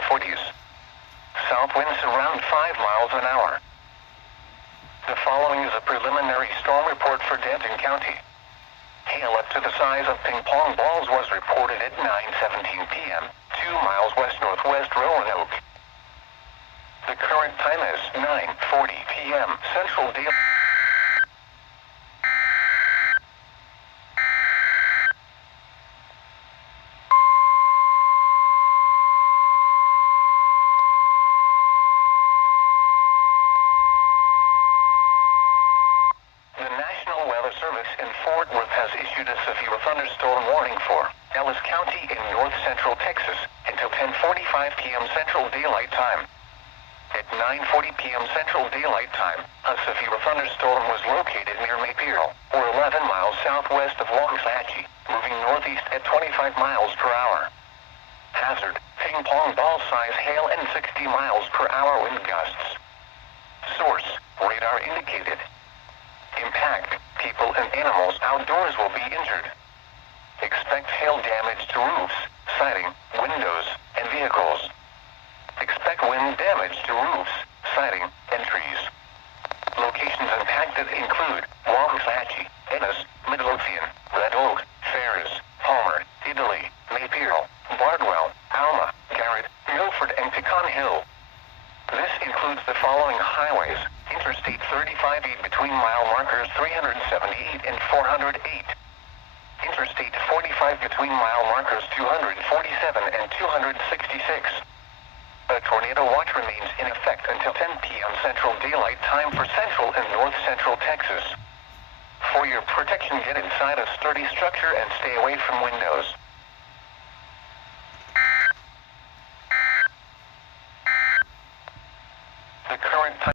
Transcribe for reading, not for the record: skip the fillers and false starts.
upper 40s. South winds around 5 miles an hour. The following is a preliminary storm report for Denton County. Hail up to the size of ping pong balls was reported at 9:17 p.m., 2 miles west-northwest Roanoke. The current time is 9:40 p.m. Central Daylight. The National Weather Service in Fort Worth has issued a severe thunderstorm warning for Ellis County in north-central Texas until 10:45 p.m. Central Daylight Time. At 9:40 p.m. Central Daylight Time, a severe thunderstorm was located near Maypeel, or 11 miles southwest of Waxahachie, moving northeast at 25 miles per hour. Hazard, ping pong ball size hail and 60 miles per hour wind gusts. Source, radar indicated. Impact, people and animals outdoors will be injured. Expect hail damage to roofs, siding, windows, and vehicles. Expect wind damage to roofs, siding, and trees. Locations impacted include Waxahachie, Ennis, Midlothian, Red Oak, Ferris, Palmer, Italy, Maypeel, Bardwell, Alma, Garrett, Milford, and Pecan Hill. This includes the following highways: Interstate 35 between mile markers 378 and 408. Interstate 45 between mile markers 247 and 266. A tornado watch remains in effect until 10 p.m. Central Daylight Time for central and north-central Texas. For your protection, get inside a sturdy structure and stay away from windows. The current time